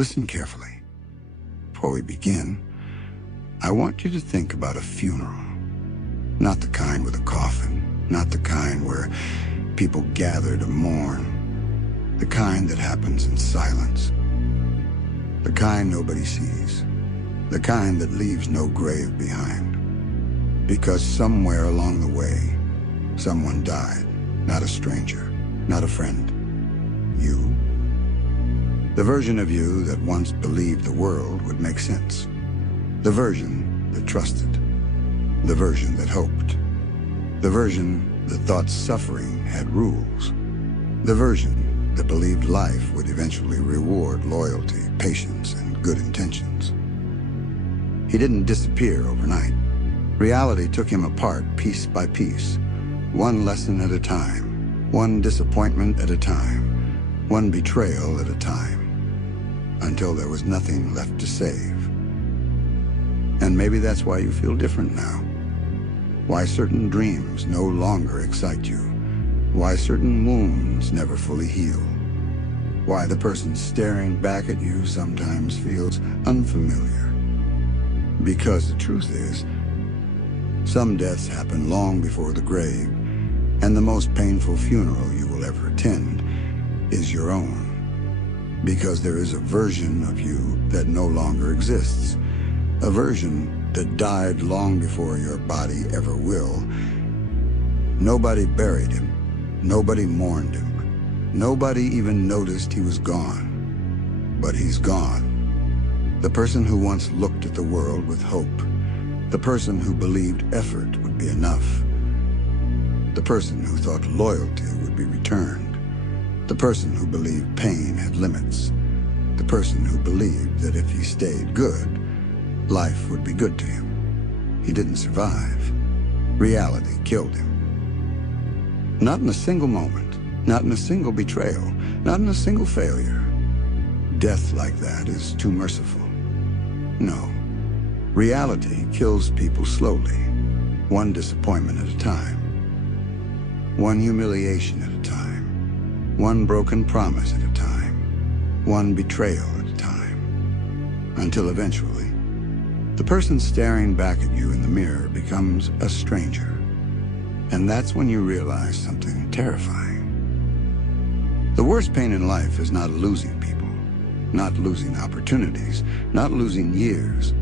Listen carefully. Before we begin, I want you to think about a funeral. Not the kind with a coffin, not the kind where people gather to mourn. The kind that happens in silence. The kind nobody sees. The kind that leaves no grave behind. Because somewhere along the way, someone died. Not a stranger, not a friend. You. The version of you that once believed the world would make sense. The version that trusted. The version that hoped. The version that thought suffering had rules. The version that believed life would eventually reward loyalty, patience, and good intentions. He didn't disappear overnight. Reality took him apart piece by piece, one lesson at a time, one disappointment at a time, one betrayal at a time, until there was nothing left to save. And maybe that's why you feel different now. Why certain dreams no longer excite you. Why certain wounds never fully heal. Why the person staring back at you sometimes feels unfamiliar. Because the truth is, some deaths happen long before the grave, and the most painful funeral you will ever attend is your own. Because there is a version of you that no longer exists. A version that died long before your body ever will. Nobody buried him. Nobody mourned him. Nobody even noticed he was gone. But he's gone. The person who once looked at the world with hope. The person who believed effort would be enough. The person who thought loyalty would be returned. The person who believed pain had limits. The person who believed that if he stayed good, life would be good to him. He didn't survive. Reality killed him. Not in a single moment, not in a single betrayal, not in a single failure. Death like that is too merciful. No. Reality kills people slowly, one disappointment at a time, one humiliation at a time, one broken promise at a time, one betrayal at a time, until eventually, the person staring back at you in the mirror becomes a stranger. And that's when you realize something terrifying. The worst pain in life is not losing people, not losing opportunities, not losing years.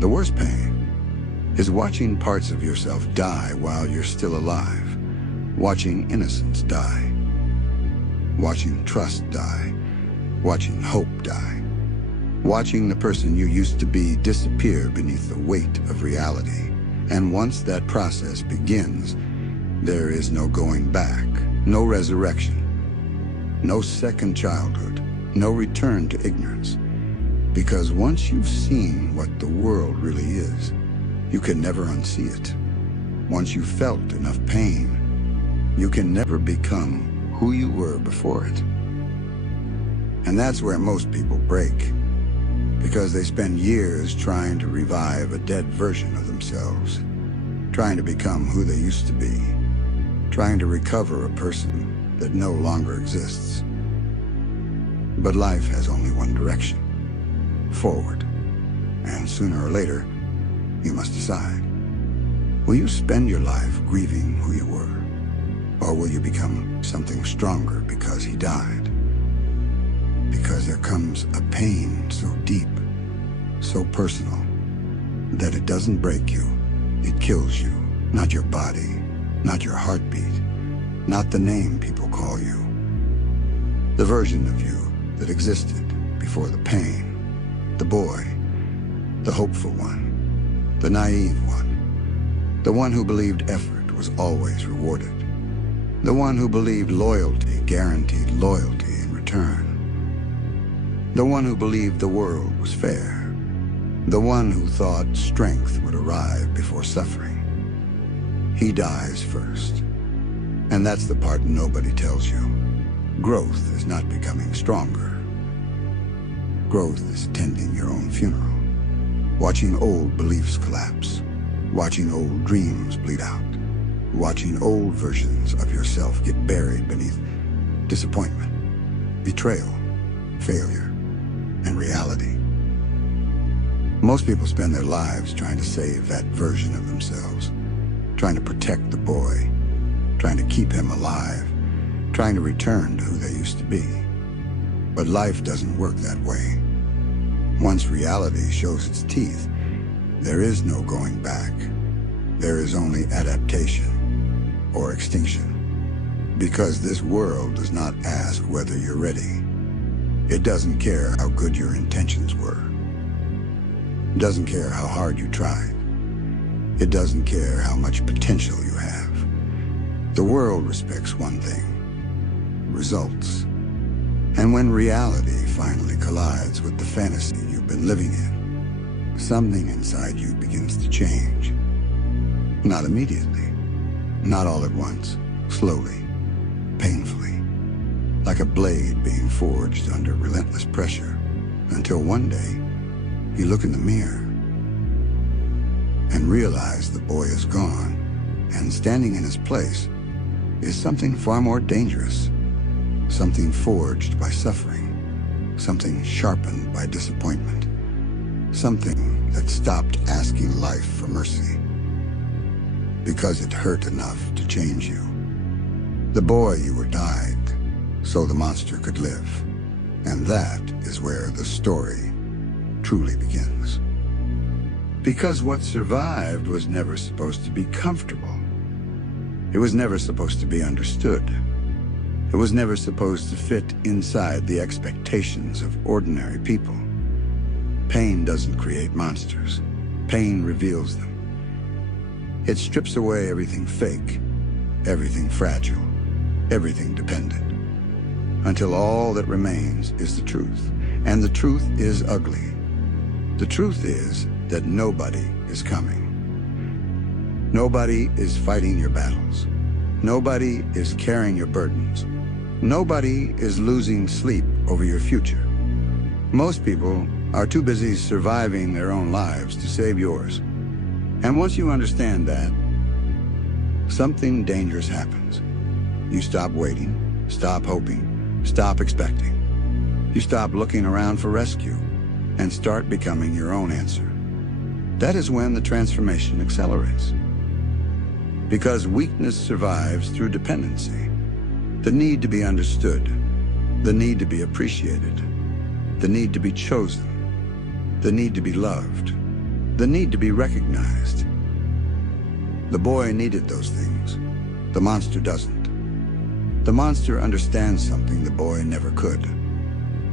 The worst pain is watching parts of yourself die while you're still alive, watching innocence die, watching trust die, watching hope die. Watching the person you used to be disappear beneath the weight of reality. And once that process begins, there is no going back, no resurrection, no second childhood, no return to ignorance. Because once you've seen what the world really is, you can never unsee it. Once you've felt enough pain, you can never become who you were before it. And that's where most people break. Because they spend years trying to revive a dead version of themselves, trying to become who they used to be, trying to recover a person that no longer exists. But life has only one direction, forward. And sooner or later, you must decide. Will you spend your life grieving who you were? Or will you become something stronger because he died? Because there comes a pain so deep, so personal, that it doesn't break you, it kills you. Not your body, not your heartbeat, not the name people call you. The version of you that existed before the pain, the boy, the hopeful one, the naive one, the one who believed effort was always rewarded, the one who believed loyalty guaranteed loyalty in return. The one who believed the world was fair. The one who thought strength would arrive before suffering. He dies first. And that's the part nobody tells you. Growth is not becoming stronger. Growth is attending your own funeral. Watching old beliefs collapse. Watching old dreams bleed out. Watching old versions of yourself get buried beneath disappointment, betrayal, failure, and reality. Most people spend their lives trying to save that version of themselves, trying to protect the boy, trying to keep him alive, trying to return to who they used to be. But life doesn't work that way. Once reality shows its teeth, there is no going back. There is only adaptation or extinction. Because this world does not ask whether you're ready. It doesn't care how good your intentions were. It doesn't care how hard you tried. It doesn't care how much potential you have. The world respects one thing: results. And when reality finally collides with the fantasy you've been living in, something inside you begins to change. Not immediately, not all at once, slowly, painfully, like a blade being forged under relentless pressure, until one day you look in the mirror and realize the boy is gone, and standing in his place is something far more dangerous, something forged by suffering, something sharpened by disappointment, something that stopped asking life for mercy because it hurt enough to change you. The boy you were died so the monster could live, and that is where the story truly begins. Because what survived was never supposed to be comfortable. It was never supposed to be understood. It was never supposed to fit inside the expectations of ordinary people. Pain doesn't create monsters. Pain reveals them. It strips away everything fake, everything fragile, everything dependent, until all that remains is the truth. And the truth is ugly. The truth is that nobody is coming. Nobody is fighting your battles. Nobody is carrying your burdens. Nobody is losing sleep over your future. Most people are too busy surviving their own lives to save yours. And once you understand that, something dangerous happens. You stop waiting, stop hoping, stop expecting. You stop looking around for rescue and start becoming your own answer. That is when the transformation accelerates. Because weakness survives through dependency. The need to be understood, the need to be appreciated, the need to be chosen, the need to be loved, the need to be recognized. The boy needed those things. The monster doesn't. The monster understands something the boy never could.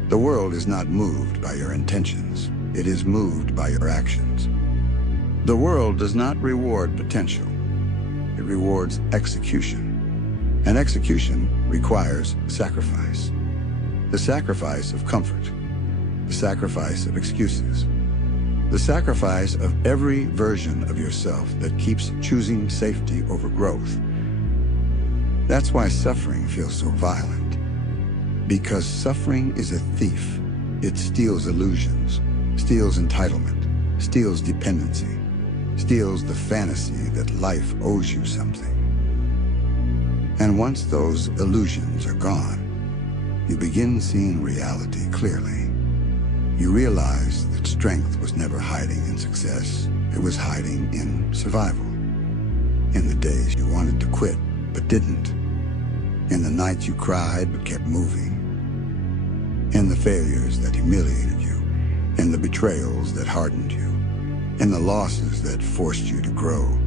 The world is not moved by your intentions. It is moved by your actions. The world does not reward potential. It rewards execution. And execution requires sacrifice. The sacrifice of comfort. The sacrifice of excuses. The sacrifice of every version of yourself that keeps choosing safety over growth. That's why suffering feels so violent. Because suffering is a thief. It steals illusions, steals entitlement, steals dependency, steals the fantasy that life owes you something. And once those illusions are gone, you begin seeing reality clearly. You realize that strength was never hiding in success. It was hiding in survival. In the days you wanted to quit, but didn't. In the nights you cried, but kept moving. In the failures that humiliated you. In the betrayals that hardened you. In the losses that forced you to grow.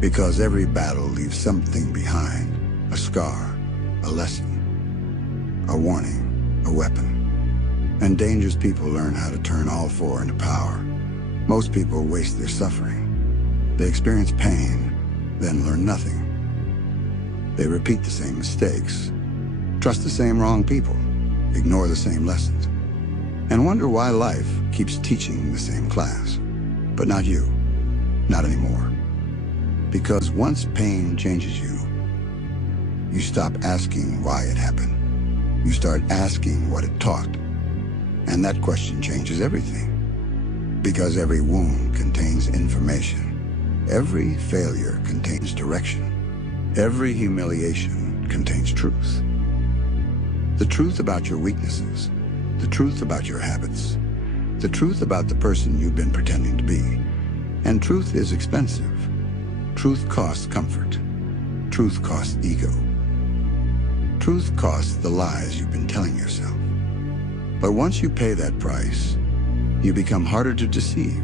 Because every battle leaves something behind. A scar, a lesson, a warning, a weapon. And dangerous people learn how to turn all four into power. Most people waste their suffering. They experience pain, then learn nothing. They repeat the same mistakes, trust the same wrong people, ignore the same lessons, and wonder why life keeps teaching the same class. But not you, not anymore. Because once pain changes you, you stop asking why it happened. You start asking what it taught. And that question changes everything. Because every wound contains information. Every failure contains direction. Every humiliation contains truth. The truth about your weaknesses, the truth about your habits, The truth about the person you've been pretending to be. And truth is expensive. Truth costs comfort. Truth costs ego. Truth costs the lies you've been telling yourself. But once you pay that price, you become harder to deceive,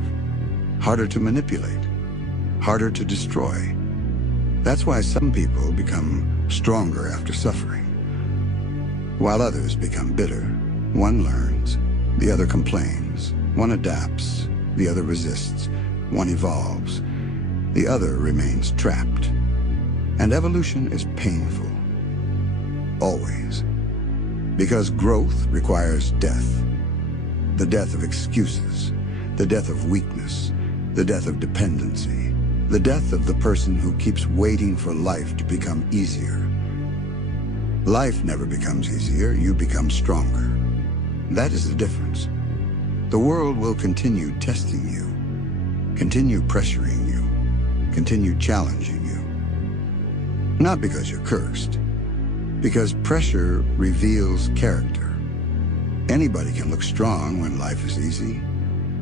harder to manipulate, harder to destroy. That's why some people become stronger after suffering, while others become bitter. One learns, the other complains. One adapts, the other resists. One evolves, the other remains trapped. And evolution is painful. Always. Because growth requires death. The death of excuses, the death of weakness, the death of dependency, the death of the person who keeps waiting for life to become easier. Life never becomes easier, you become stronger. That is the difference. The world will continue testing you, continue pressuring you, continue challenging you. Not because you're cursed, because pressure reveals character. Anybody can look strong when life is easy.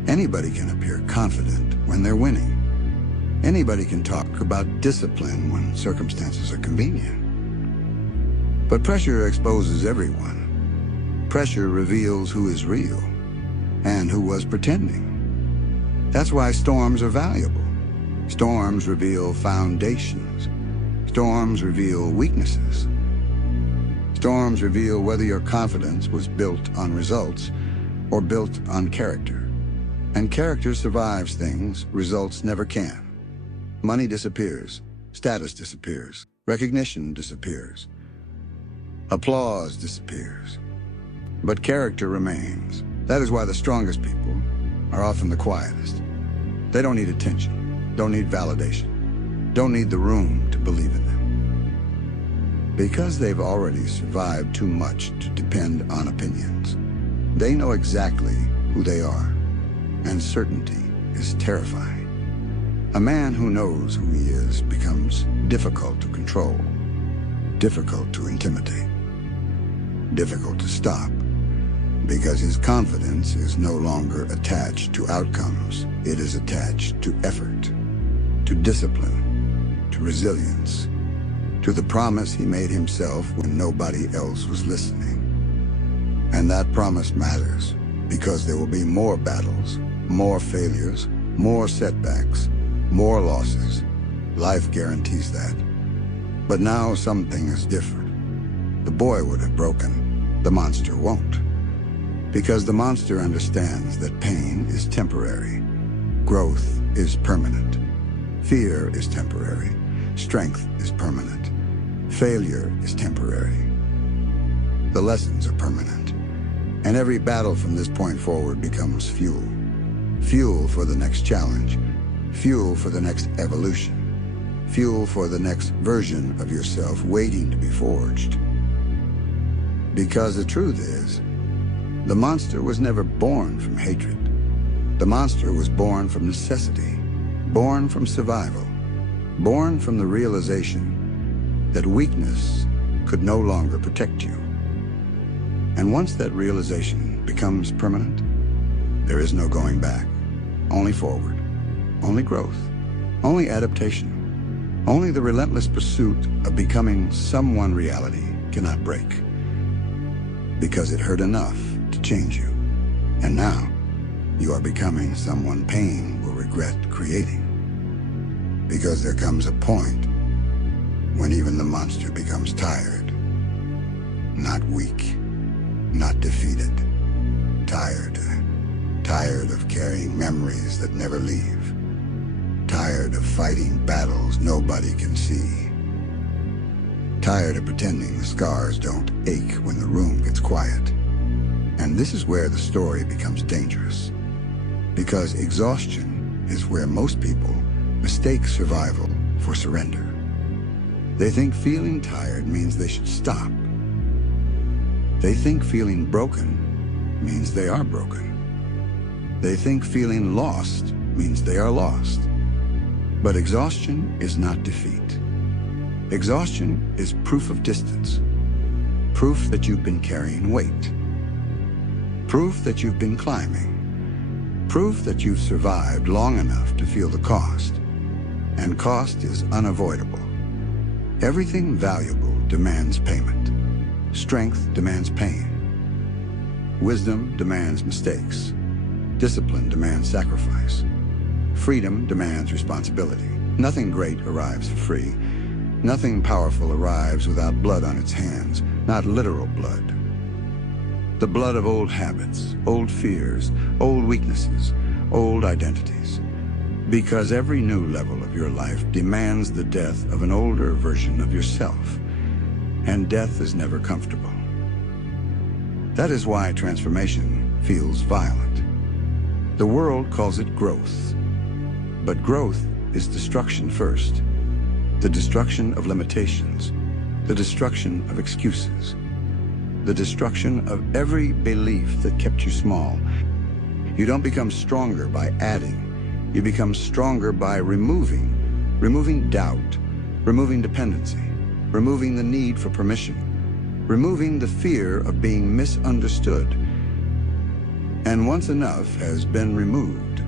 Anybody can appear confident when they're winning. Anybody can talk about discipline when circumstances are convenient. But pressure exposes everyone. Pressure reveals who is real and who was pretending. That's why storms are valuable. Storms reveal foundations. Storms reveal weaknesses. Storms reveal whether your confidence was built on results or built on character. And character survives things results never can. Money disappears. Status disappears. Recognition disappears. Applause disappears. But character remains. That is why the strongest people are often the quietest. They don't need attention, don't need validation, don't need the room to believe in them. Because they've already survived too much to depend on opinions. They know exactly who they are, and certainty is terrifying. A man who knows who he is becomes difficult to control, difficult to intimidate, difficult to stop. Because his confidence is no longer attached to outcomes. It is attached to effort, to discipline, to resilience, to the promise he made himself when nobody else was listening. And that promise matters because there will be more battles, more failures, more setbacks, more losses. Life guarantees that. But now something is different. The boy would have broken, the monster won't. Because the monster understands that pain is temporary, growth is permanent, fear is temporary, strength is permanent, failure is temporary. The lessons are permanent, and every battle from this point forward becomes fuel. Fuel for the next challenge, fuel for the next evolution, fuel for the next version of yourself waiting to be forged. Because the truth is, the monster was never born from hatred. The monster was born from necessity, born from survival, born from the realization that weakness could no longer protect you. And once that realization becomes permanent, there is no going back, only forward, only growth, only adaptation, only the relentless pursuit of becoming someone reality cannot break. Because it hurt enough to change you. And now, you are becoming someone pain will regret creating. Because there comes a point when even the monster becomes tired. Not weak, not defeated. Tired. Tired of carrying memories that never leave. Tired of fighting battles nobody can see. Tired of pretending the scars don't ache when the room gets quiet. And this is where the story becomes dangerous. Because exhaustion is where most people mistake survival for surrender. They think feeling tired means they should stop. They think feeling broken means they are broken. They think feeling lost means they are lost. But exhaustion is not defeat. Exhaustion is proof of distance. Proof that you've been carrying weight. Proof that you've been climbing. Proof that you've survived long enough to feel the cost. And cost is unavoidable. Everything valuable demands payment. Strength demands pain. Wisdom demands mistakes. Discipline demands sacrifice. Freedom demands responsibility. Nothing great arrives for free. Nothing powerful arrives without blood on its hands, not literal blood. The blood of old habits, old fears, old weaknesses, old identities. Because every new level of your life demands the death of an older version of yourself. And death is never comfortable. That is why transformation feels violent. The world calls it growth. But growth is destruction first. The destruction of limitations. The destruction of excuses. The destruction of every belief that kept you small. You don't become stronger by adding. You become stronger by removing doubt, removing dependency, removing the need for permission, removing the fear of being misunderstood. And once enough has been removed,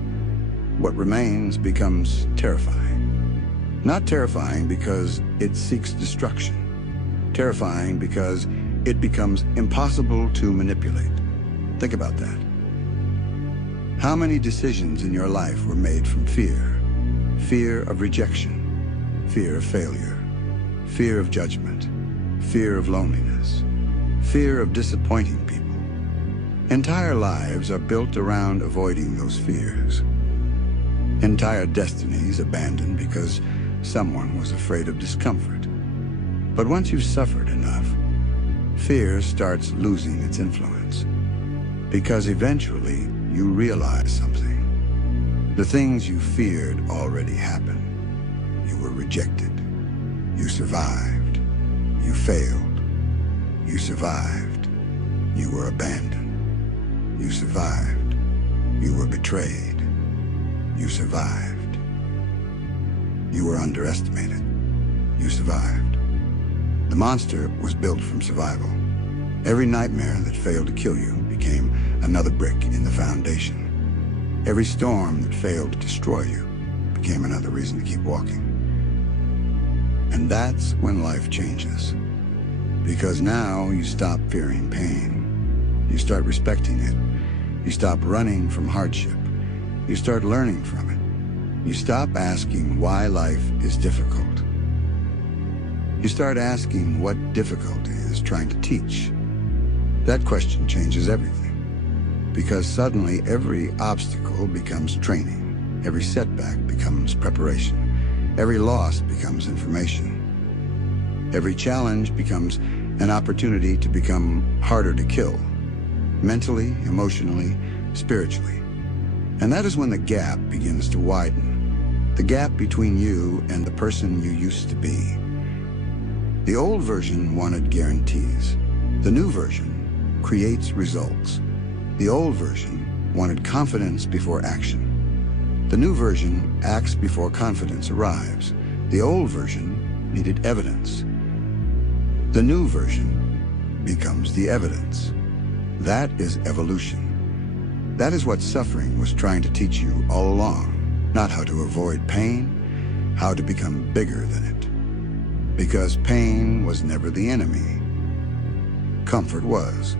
what remains becomes terrifying. Not terrifying because it seeks destruction. Terrifying because it becomes impossible to manipulate. Think about that. How many decisions in your life were made from fear? Fear of rejection, fear of failure, fear of judgment, fear of loneliness, fear of disappointing people. Entire lives are built around avoiding those fears. Entire destinies abandoned because someone was afraid of discomfort. But once you've suffered enough, fear starts losing its influence. Because eventually you realize something. The things you feared already happened. You were rejected. You survived. You failed. You survived. You were abandoned. You survived. You were betrayed. You survived. You were underestimated. You survived. The monster was built from survival. Every nightmare that failed to kill you became another brick in the foundation. Every storm that failed to destroy you became another reason to keep walking. And that's when life changes. Because now you stop fearing pain. You start respecting it. You stop running from hardship. You start learning from it. You stop asking why life is difficult. You start asking what difficulty is trying to teach. That question changes everything. Because suddenly every obstacle becomes training. Every setback becomes preparation. Every loss becomes information. Every challenge becomes an opportunity to become harder to kill. Mentally, emotionally, spiritually. And that is when the gap begins to widen. The gap between you and the person you used to be. The old version wanted guarantees. The new version creates results. The old version wanted confidence before action. The new version acts before confidence arrives. The old version needed evidence. The new version becomes the evidence. That is evolution. That is what suffering was trying to teach you all along. Not how to avoid pain, how to become bigger than it. Because pain was never the enemy. Comfort was.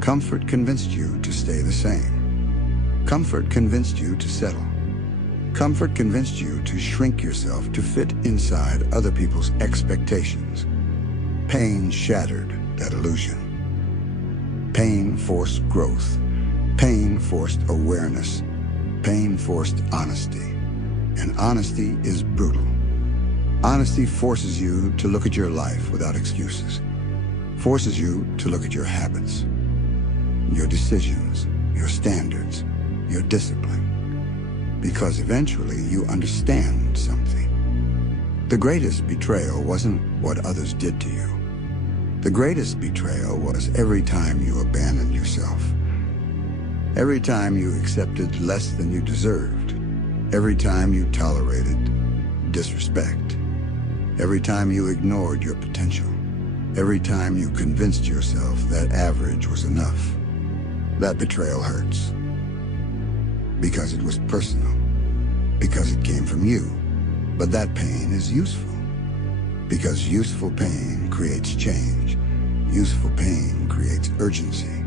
Comfort convinced you to stay the same. Comfort convinced you to settle. Comfort convinced you to shrink yourself to fit inside other people's expectations. Pain shattered that illusion. Pain forced growth. Pain forced awareness. Pain forced honesty. And honesty is brutal. Honesty forces you to look at your life without excuses. Forces you to look at your habits, your decisions, your standards, your discipline. Because eventually you understand something. The greatest betrayal wasn't what others did to you. The greatest betrayal was every time you abandoned yourself. Every time you accepted less than you deserved. Every time you tolerated disrespect. Every time you ignored your potential. Every time you convinced yourself that average was enough. That betrayal hurts. because it was personal, because it came from you. But that pain is useful, because useful pain creates change. Useful pain creates urgency.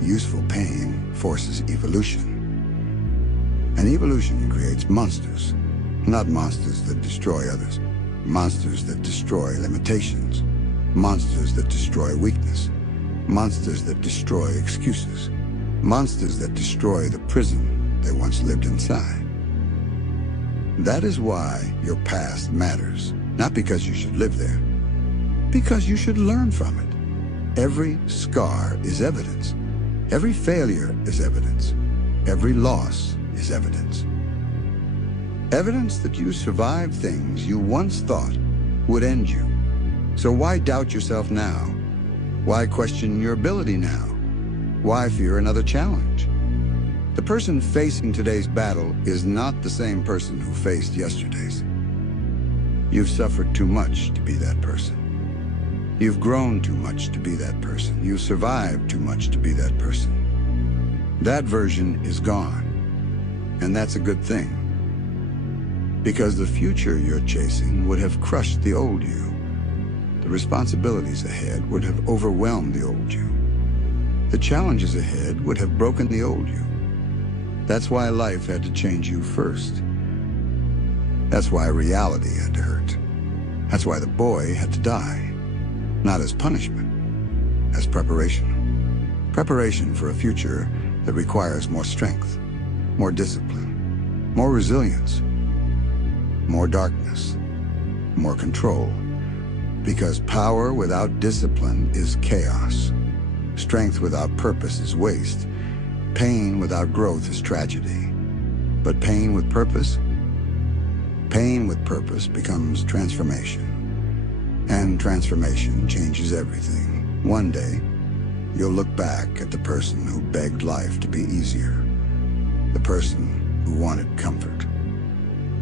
Useful pain forces evolution. And evolution creates monsters, not monsters that destroy others, monsters that destroy limitations, monsters that destroy weakness, monsters that destroy excuses, monsters that destroy the prison they once lived inside. That is why your past matters, not because you should live there, because you should learn from it. Every scar is evidence. Every failure is evidence. Every loss is evidence. Evidence that you survived things you once thought would end you. So why doubt yourself now? Why question your ability now? Why fear another challenge? The person facing today's battle is not the same person who faced yesterday's. You've suffered too much to be that person. You've grown too much to be that person. You've survived too much to be that person. That version is gone, and that's a good thing. Because the future you're chasing would have crushed the old you. The responsibilities ahead would have overwhelmed the old you. The challenges ahead would have broken the old you. That's why life had to change you first. That's why reality had to hurt. That's why the boy had to die. Not as punishment, as preparation. Preparation for a future that requires more strength, more discipline, more resilience, more darkness, more control. Because power without discipline is chaos. Strength without purpose is waste. Pain without growth is tragedy. But pain with purpose becomes transformation. And transformation changes everything. One day, you'll look back at the person who begged life to be easier. The person who wanted comfort.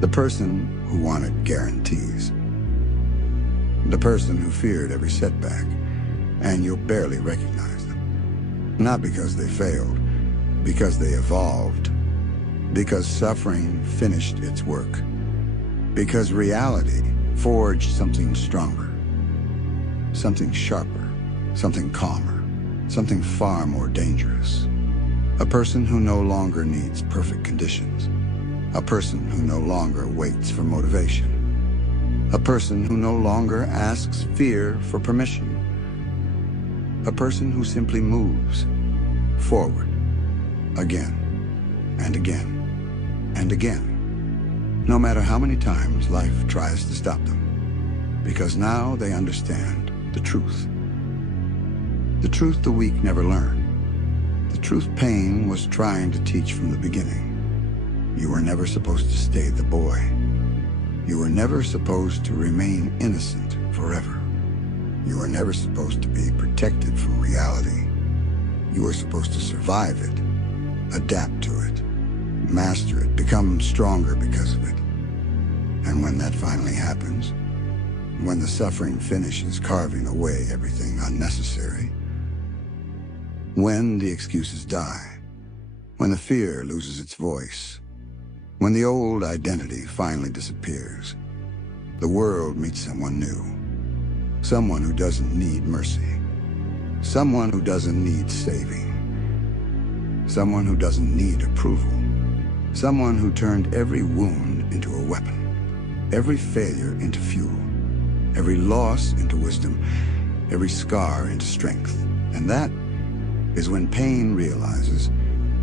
The person who wanted guarantees. The person who feared every setback, and you'll barely recognize them. Not because they failed, because they evolved. Because suffering finished its work. Because reality forged something stronger. Something sharper, something calmer, something far more dangerous. A person who no longer needs perfect conditions. A person who no longer waits for motivation. A person who no longer asks fear for permission. A person who simply moves forward again and again and again, no matter how many times life tries to stop them, because now they understand the truth. The truth the weak never learn. The truth pain was trying to teach from the beginning. You were never supposed to stay the boy. You were never supposed to remain innocent forever. You were never supposed to be protected from reality. You were supposed to survive it, adapt to it, master it, become stronger because of it. And when that finally happens, when the suffering finishes carving away everything unnecessary, when the excuses die, when the fear loses its voice, when the old identity finally disappears, the world meets someone new. Someone who doesn't need mercy. Someone who doesn't need saving. Someone who doesn't need approval. Someone who turned every wound into a weapon. Every failure into fuel. Every loss into wisdom. Every scar into strength. And that is when pain realizes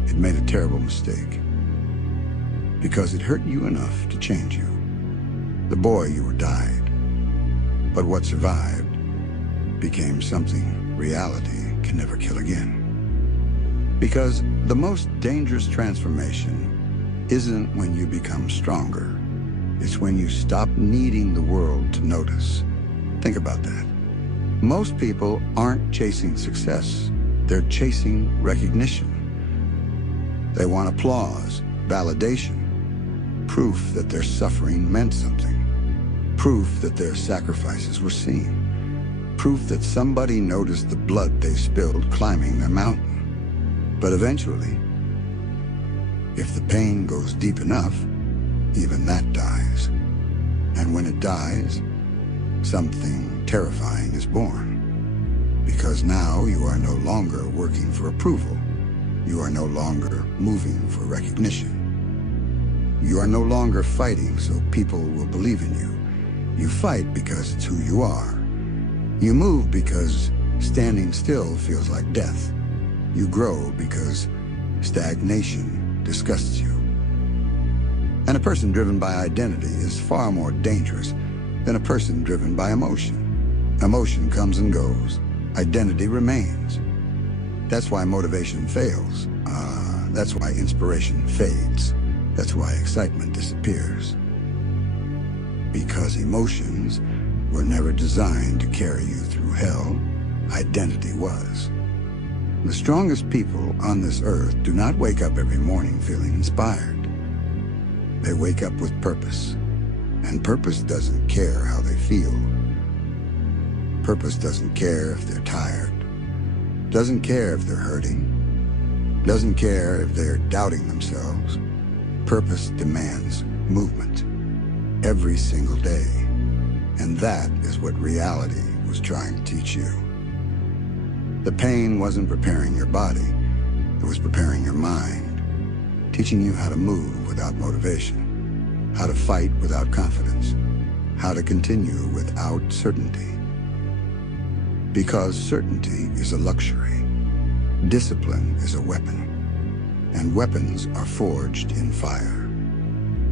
it made a terrible mistake. Because it hurt you enough to change you. The boy you were died. But what survived became something reality can never kill again. Because the most dangerous transformation isn't when you become stronger. It's when you stop needing the world to notice. Think about that. Most people aren't chasing success. They're chasing recognition. They want applause, validation, proof that their suffering meant something. Proof that their sacrifices were seen. Proof that somebody noticed the blood they spilled climbing their mountain. But eventually, If the pain goes deep enough, even that dies. And when it dies, something terrifying is born. Because now you are no longer working for approval. You are no longer moving for recognition. You are no longer fighting so people will believe in you. You fight because it's who you are. You move because standing still feels like death. You grow because stagnation disgusts you. And a person driven by identity is far more dangerous than a person driven by emotion. Emotion comes and goes. Identity remains. That's why motivation fails. That's why inspiration fades. That's why excitement disappears. Because emotions were never designed to carry you through hell. Identity was. The strongest people on this earth do not wake up every morning feeling inspired. They wake up with purpose. And purpose doesn't care how they feel. Purpose doesn't care if they're tired. Doesn't care if they're hurting. Doesn't care if they're doubting themselves. Purpose demands movement every single day. And that is what reality was trying to teach you. The pain wasn't preparing your body. It was preparing your mind, teaching you how to move without motivation, how to fight without confidence, how to continue without certainty. Because certainty is a luxury. Discipline is a weapon. And weapons are forged in fire.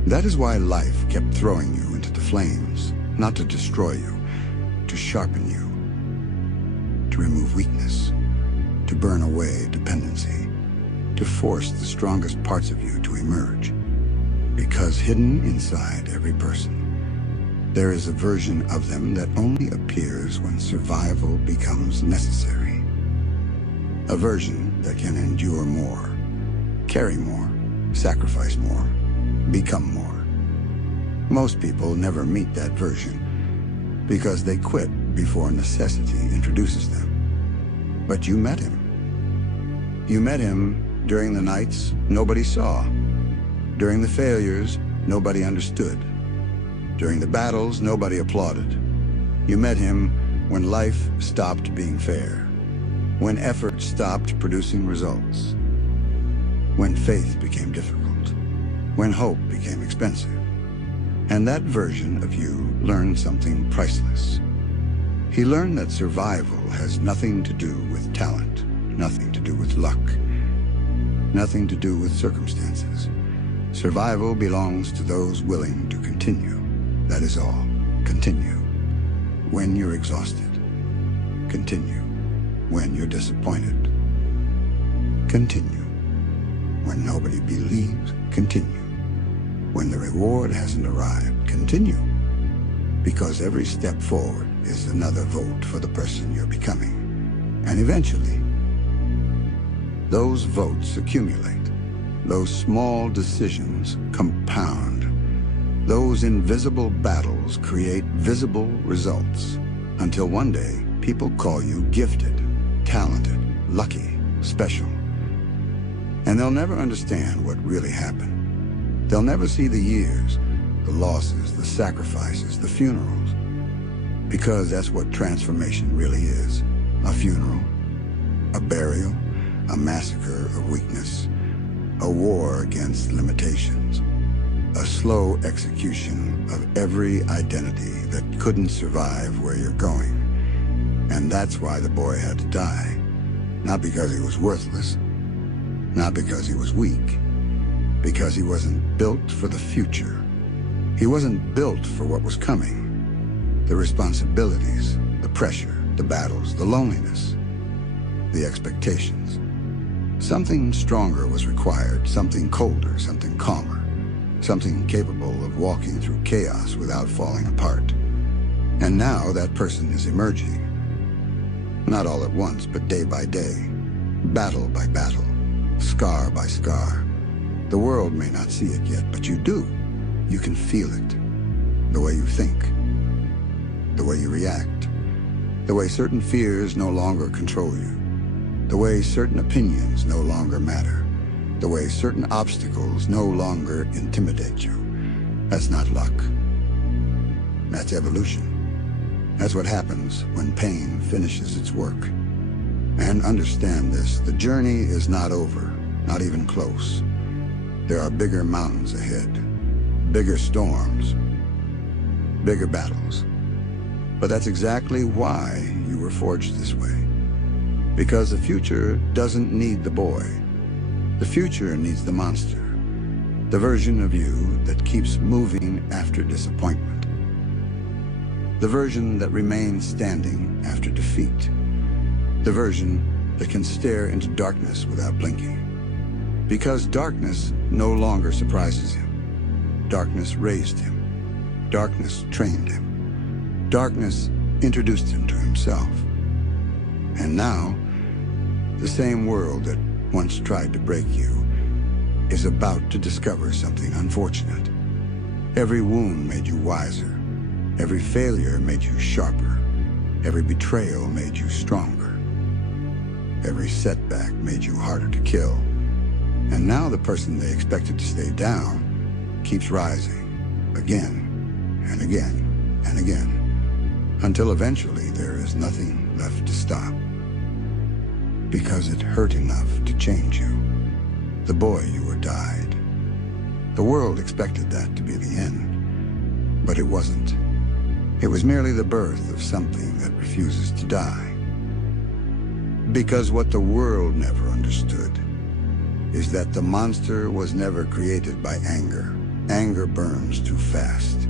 That is why life kept throwing you into the flames, not to destroy you, to sharpen you, to remove weakness, to burn away dependency, to force the strongest parts of you to emerge. Because hidden inside every person, there is a version of them that only appears when survival becomes necessary. A version that can endure more, carry more, sacrifice more, become more. Most people never meet that version because they quit before necessity introduces them. But you met him. You met him during the nights nobody saw, during the failures nobody understood, during the battles nobody applauded. You met him when life stopped being fair, when effort stopped producing results, when faith became difficult, when hope became expensive. And that version of you learned something priceless. He learned that survival has nothing to do with talent, nothing to do with luck, nothing to do with circumstances. Survival belongs to those willing to continue. That is all. Continue. When you're exhausted. Continue. When you're disappointed. Continue. When nobody believes, continue. When the reward hasn't arrived, continue. Because every step forward is another vote for the person you're becoming. And eventually, those votes accumulate. Those small decisions compound. Those invisible battles create visible results. Until one day, people call you gifted, talented, lucky, special. And they'll never understand what really happened. They'll never see the years, the losses, the sacrifices, the funerals. Because that's what transformation really is. A funeral, a burial, a massacre of weakness, a war against limitations, a slow execution of every identity that couldn't survive where you're going. And that's why the boy had to die. Not because he was worthless, not because he was weak, because he wasn't built for the future. He wasn't built for what was coming. The responsibilities, the pressure, the battles, the loneliness, the expectations. Something stronger was required, something colder, something calmer, something capable of walking through chaos without falling apart. And now that person is emerging. Not all at once, but day by day, battle by battle, scar by scar. The world may not see it yet, but you do. You can feel it. The way you think, the way you react, the way certain fears no longer control you, the way certain opinions no longer matter, The way certain obstacles no longer intimidate you. That's not luck. That's evolution. That's what happens when pain finishes its work. And understand this, the journey is not over, not even close. There are bigger mountains ahead, bigger storms, bigger battles. But that's exactly why you were forged this way. Because the future doesn't need the boy. The future needs the monster. The version of you that keeps moving after disappointment. The version that remains standing after defeat. The version that can stare into darkness without blinking. Because darkness no longer surprises him. Darkness raised him. Darkness trained him. Darkness introduced him to himself. And now, the same world that once tried to break you is about to discover something unfortunate. Every wound made you wiser. Every failure made you sharper. Every betrayal made you stronger. Every setback made you harder to kill. And now the person they expected to stay down keeps rising again and again and again, until eventually there is nothing left to stop. Because it hurt enough to change you. The boy you were died. The world expected that to be the end, but it wasn't. It was merely the birth of something that refuses to die. Because what the world never understood is that the monster was never created by anger. Anger burns too fast.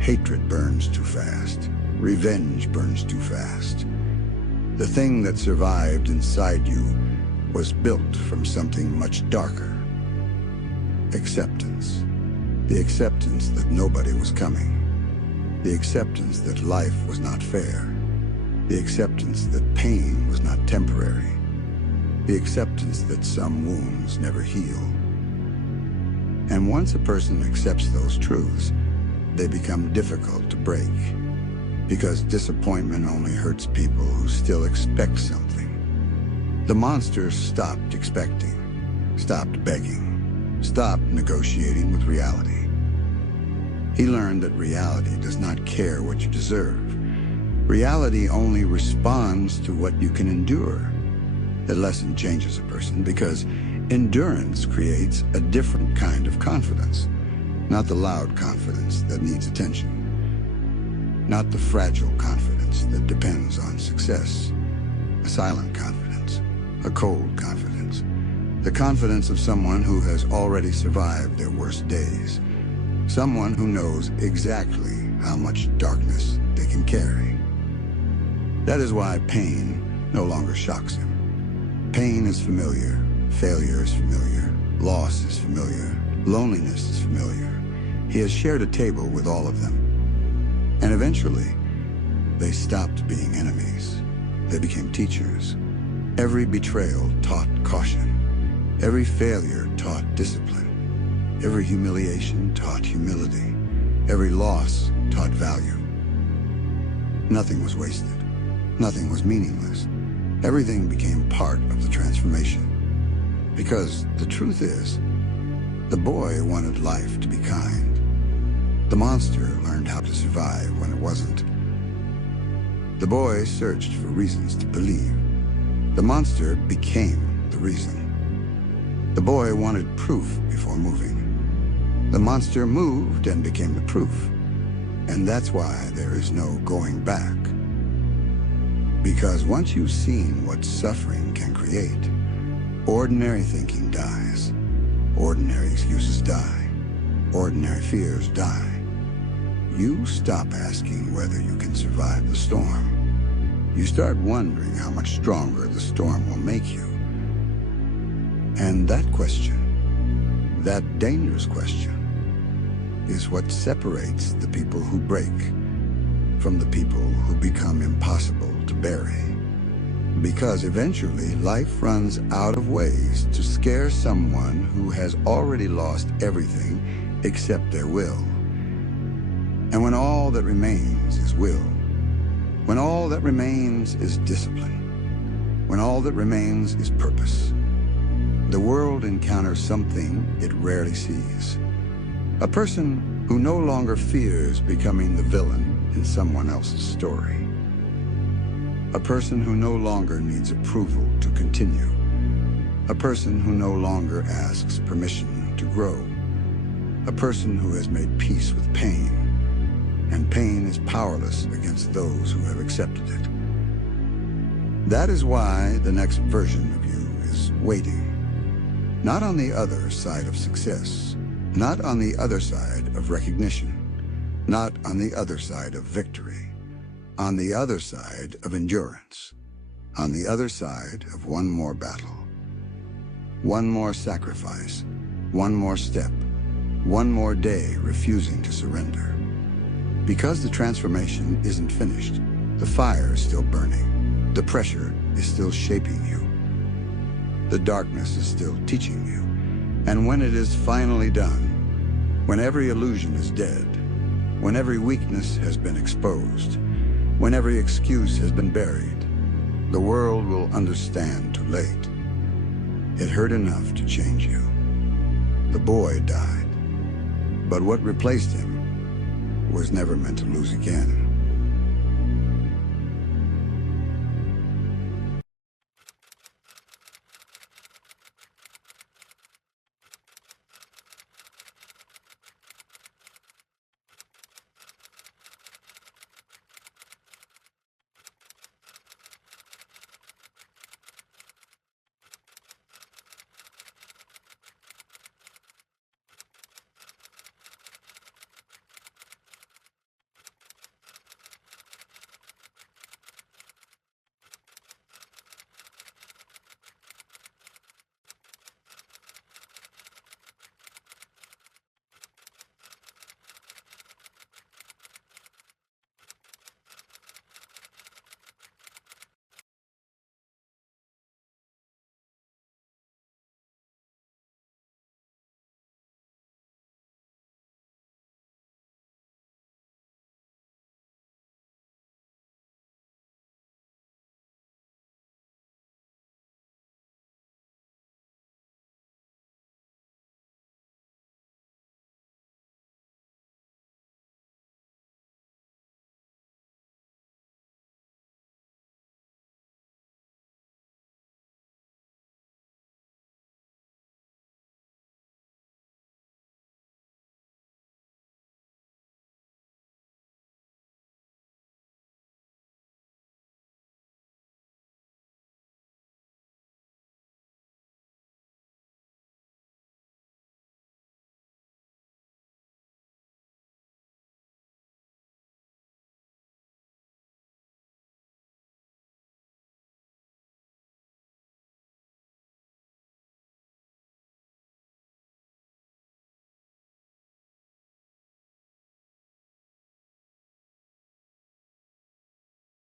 Hatred burns too fast. Revenge burns too fast. The thing that survived inside you was built from something much darker. Acceptance. The acceptance that nobody was coming. The acceptance that life was not fair. The acceptance that pain was not temporary. The acceptance that some wounds never heal. And once a person accepts those truths, they become difficult to break. Because disappointment only hurts people who still expect something. The monster stopped expecting, stopped begging, stopped negotiating with reality. He learned that reality does not care what you deserve. Reality only responds to what you can endure. The lesson changes a person because endurance creates a different kind of confidence, not the loud confidence that needs attention. Not the fragile confidence that depends on success. A silent confidence. A cold confidence. The confidence of someone who has already survived their worst days. Someone who knows exactly how much darkness they can carry. That is why pain no longer shocks him. Pain is familiar. Failure is familiar. Loss is familiar. Loneliness is familiar. He has shared a table with all of them. And eventually, they stopped being enemies. They became teachers. Every betrayal taught caution. Every failure taught discipline. Every humiliation taught humility. Every loss taught value. Nothing was wasted. Nothing was meaningless. Everything became part of the transformation. Because the truth is, the boy wanted life to be kind. The monster learned how to survive when it wasn't. The boy searched for reasons to believe. The monster became the reason. The boy wanted proof before moving. The monster moved and became the proof. And that's why there is no going back. Because once you've seen what suffering can create, ordinary thinking dies. Ordinary excuses die. Ordinary fears die. You stop asking whether you can survive the storm. You start wondering how much stronger the storm will make you. And that question, that dangerous question, is what separates the people who break from the people who become impossible to bury. Because eventually life runs out of ways to scare someone who has already lost everything except their will. And when all that remains is will, when all that remains is discipline, when all that remains is purpose, the world encounters something it rarely sees. A person who no longer fears becoming the villain in someone else's story. A person who no longer needs approval to continue. A person who no longer asks permission to grow. A person who has made peace with pain, and pain is powerless against those who have accepted it. That is why the next version of you is waiting. Not on the other side of success, not on the other side of recognition, not on the other side of victory, on the other side of endurance, on the other side of one more battle, one more sacrifice, one more step, one more day refusing to surrender. Because the transformation isn't finished, the fire is still burning, the pressure is still shaping you, the darkness is still teaching you, and when it is finally done, when every illusion is dead, when every weakness has been exposed, when every excuse has been buried, the world will understand too late. It hurt enough to change you. The boy died, but what replaced him was never meant to lose again.